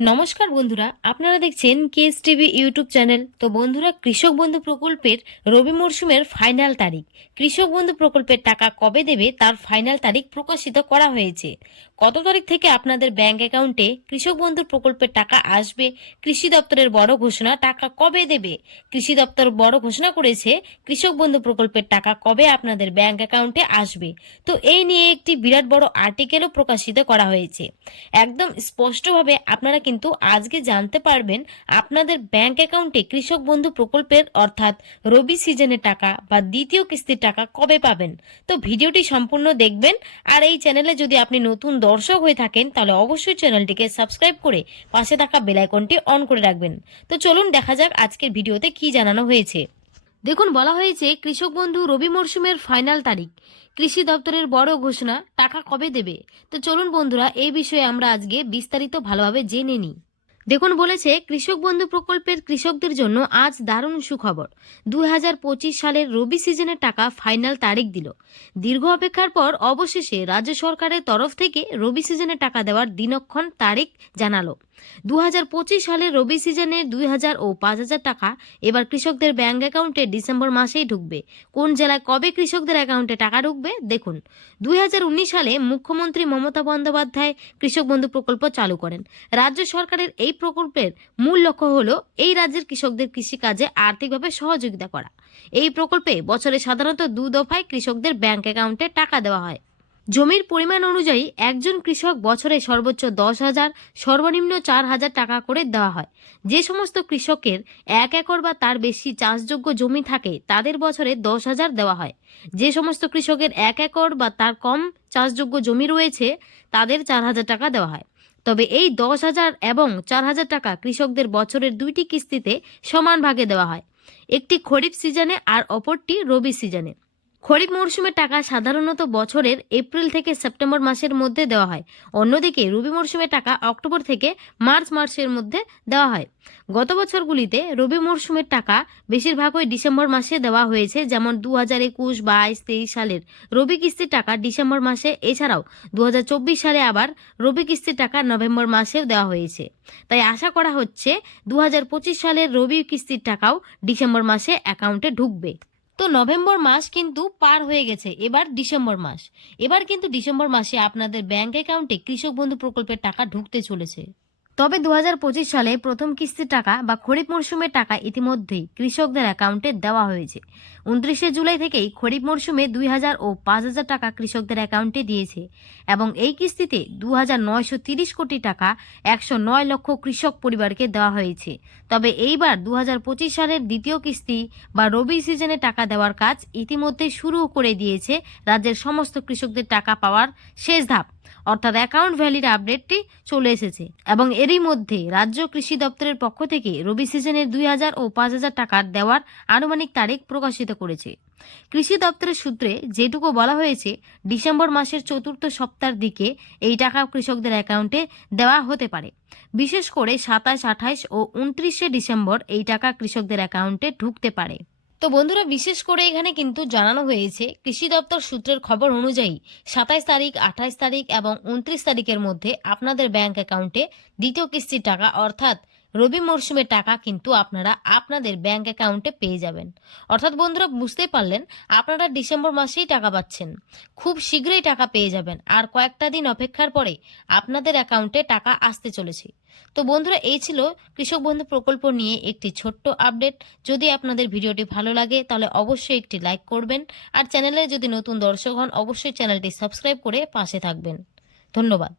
নমস্কার বন্ধুরা, আপনারা দেখছেন কেএস টিভি ইউটিউব চ্যানেল। তো বন্ধুরা, কৃষক বন্ধু প্রকল্পের রবি মরশুমের ফাইনাল তারিখ, কৃষক বন্ধু প্রকল্পের টাকা কবে দেবে তার ফাইনাল তারিখ প্রকাশিত করা হয়েছে। কত তারিখ থেকে আপনাদের ব্যাংক অ্যাকাউন্টে কৃষক বন্ধু প্রকল্পের টাকা আসবে, কৃষি দপ্তরের বড় ঘোষণা, টাকা কবে দেবে। কৃষি দপ্তর বড় ঘোষণা করেছে কৃষক বন্ধু প্রকল্পের টাকা কবে আপনাদের ব্যাংক অ্যাকাউন্টে আসবে। তো এই নিয়ে একটি বিরাট বড় আর্টিকেলও প্রকাশিত করা হয়েছে। একদম স্পষ্টভাবে আপনারা কিন্তু আজকে জানতে পারবেন আপনাদের ব্যাংক অ্যাকাউন্টে কৃষক বন্ধু প্রকল্পের অর্থাৎ রবি সিজনের টাকা বা দ্বিতীয় কিস্তির টাকা কবে পাবেন। তো ভিডিওটি সম্পূর্ণ দেখবেন। আর এই চ্যানেলে যদি আপনি নতুন দর্শক হয়ে থাকেন তাহলে অবশ্যই চ্যানেলটিকে সাবস্ক্রাইব করে পাশে থাকা বেল আইকনটি অন করে রাখবেন। তো চলুন দেখা যাক আজকের ভিডিওতে কি জানানো হয়েছে। দেখুন, বলা হয়েছে কৃষক বন্ধু রবি মরশুমের ফাইনাল তারিখ, কৃষি দপ্তরের বড় ঘোষণা, টাকা কবে দেবে। তো চলুন বন্ধুরা, এই বিষয়ে আমরা আজকে বিস্তারিত ভালোভাবে জেনে নিই। দেখুন, বলেছে কৃষক বন্ধু প্রকল্পের কৃষকদের জন্য আজ দারুণ সুখবর। 2025 সালের রবি সিজনের টাকা ফাইনাল তারিখ দিল। দীর্ঘ অপেক্ষার পর অবশেষে রাজ্য সরকারের তরফ থেকে রবি সিজনের টাকা দেওয়ার দিনক্ষণ তারিখ জানালো। 2025 সালের রবি সিজনের 2000 ও 5000 টাকা এবার কৃষকদের ব্যাংক অ্যাকাউন্টে ডিসেম্বর মাসেই ঢুকবে। কোন জেলায় কবে কৃষকদের অ্যাকাউন্টে টাকা ঢুকবে দেখুন। 2019 সালে মুখ্যমন্ত্রী মমতা বন্দ্যোপাধ্যায় কৃষক বন্ধু প্রকল্প চালু করেন। রাজ্য সরকারের এই প্রকল্পের মূল লক্ষ্য হলো এই রাজ্যের কৃষকদের কৃষিকাজে আর্থিকভাবে সহযোগিতা করা। এই প্রকল্পে বছরে সাধারণত 2 দফায় কৃষকদের ব্যাংক অ্যাকাউন্টে টাকা দেওয়া হয়। জমির পরিমাণ অনুযায়ী একজন কৃষক বছরে সর্বোচ্চ 10,000, সর্বনিম্ন 4,000 টাকা করে দেওয়া হয়। যে সমস্ত কৃষকের 1 একর বা তার বেশি চাষযোগ্য জমি থাকে তাদের বছরে 10,000 দেওয়া হয়। যে সমস্ত কৃষকের 1 একর বা তার কম চাষযোগ্য জমি রয়েছে তাদের 4,000 টাকা দেওয়া হয়। তবে এই 10,000 এবং 4,000 টাকা কৃষকদের বছরের 2টি কিস্তিতে সমান ভাগে দেওয়া হয়, একটি খরিফ সিজনে আর অপরটি রবি সিজনে। খরিফ মরশুমের টাকা সাধারণত বছরের এপ্রিল থেকে সেপ্টেম্বর মাসের মধ্যে দেওয়া হয়। অন্যদিকে রবি মরশুমের টাকা অক্টোবর থেকে মার্চ মাসের মধ্যে দেওয়া হয়। গত বছরগুলিতে রবি মরশুমের টাকা বেশিরভাগই ডিসেম্বর মাসে দেওয়া হয়েছে, যেমন 2021, 22, 23 সালের রবি কিস্তির টাকা ডিসেম্বর মাসে, এছাড়াও 2024 সালে আবার রবি কিস্তির টাকা নভেম্বর মাসেও দেওয়া হয়েছে। তাই আশা করা হচ্ছে 2025 সালের রবি কিস্তির টাকাও ডিসেম্বর মাসে অ্যাকাউন্টে ঢুকবে। তো নভেম্বর মাস কিন্তু পার হয়ে গেছে, এবার ডিসেম্বর মাস। এবার কিন্তু ডিসেম্বর মাসে আপনাদের ব্যাংক অ্যাকাউন্টে কৃষক বন্ধু প্রকল্পের টাকা ঢুকতে চলেছে। তবে 2025 সালে প্রথম কিস্তির টাকা বা খরিফ মরশুমের টাকা ইতিমধ্যেই কৃষকদের অ্যাকাউন্টে দেওয়া হয়েছে। 29 জুলাই থেকেই খরিফ মরশুমে 2,000 ও 5,000 টাকা কৃষকদের অ্যাকাউন্টে দিয়েছে এবং এই কিস্তিতে 2,930 কোটি টাকা 109 লক্ষ কৃষক পরিবারকে দেওয়া হয়েছে। তবে এইবার 2025 সালের দ্বিতীয় কিস্তি বা রবি সিজনে টাকা দেওয়ার কাজ ইতিমধ্যে শুরু করে দিয়েছে রাজ্যের সমস্ত কৃষকদের টাকা পাওয়ার শেষ ধাপ, অর্থাৎ অ্যাকাউন্ট ভ্যালির আপডেটটি চলে এসেছে এবং এরই মধ্যে রাজ্য কৃষি দপ্তরের পক্ষ থেকে রবি সিজনের 2,000 ও 5,000 টাকার দেওয়ার আনুমানিক তারিখ প্রকাশিত করেছে। কৃষি দপ্তরের সূত্রে যেটুকু বলা হয়েছে, ডিসেম্বর মাসের চতুর্থ সপ্তাহের দিকে এই টাকা কৃষকদের অ্যাকাউন্টে দেওয়া হতে পারে। বিশেষ করে 27, 28 ও 29 ডিসেম্বর এই টাকা কৃষকদের অ্যাকাউন্টে ঢুকতে পারে। তো বন্ধুরা, বিশেষ করে এখানে কিন্তু জানানো হয়েছে কৃষি দপ্তর সূত্রের খবর অনুযায়ী 27 তারিখ, 28 তারিখ এবং 29 তারিখের মধ্যে আপনাদের ব্যাংক অ্যাকাউন্টে দ্বিতীয় কিস্তির টাকা অর্থাৎ রবি মরশুমের টাকা কিন্তু আপনারা আপনাদের ব্যাংক অ্যাকাউন্টে পেয়ে যাবেন। অর্থাৎ বন্ধুরা, বুঝতেই পারলেন, আপনারা ডিসেম্বর মাসেই টাকা পাচ্ছেন, খুব শীঘ্রই টাকা পেয়ে যাবেন। আর কয়েকটা দিন অপেক্ষার পরে আপনাদের অ্যাকাউন্টে টাকা আসতে চলেছে। তো বন্ধুরা, এই ছিল কৃষক বন্ধু প্রকল্প নিয়ে একটি ছোট্ট আপডেট। যদি আপনাদের ভিডিওটি ভালো লাগে তাহলে অবশ্যই একটি লাইক করবেন, আর চ্যানেলে যদি নতুন দর্শক হন অবশ্যই চ্যানেলটি সাবস্ক্রাইব করে পাশে থাকবেন। ধন্যবাদ।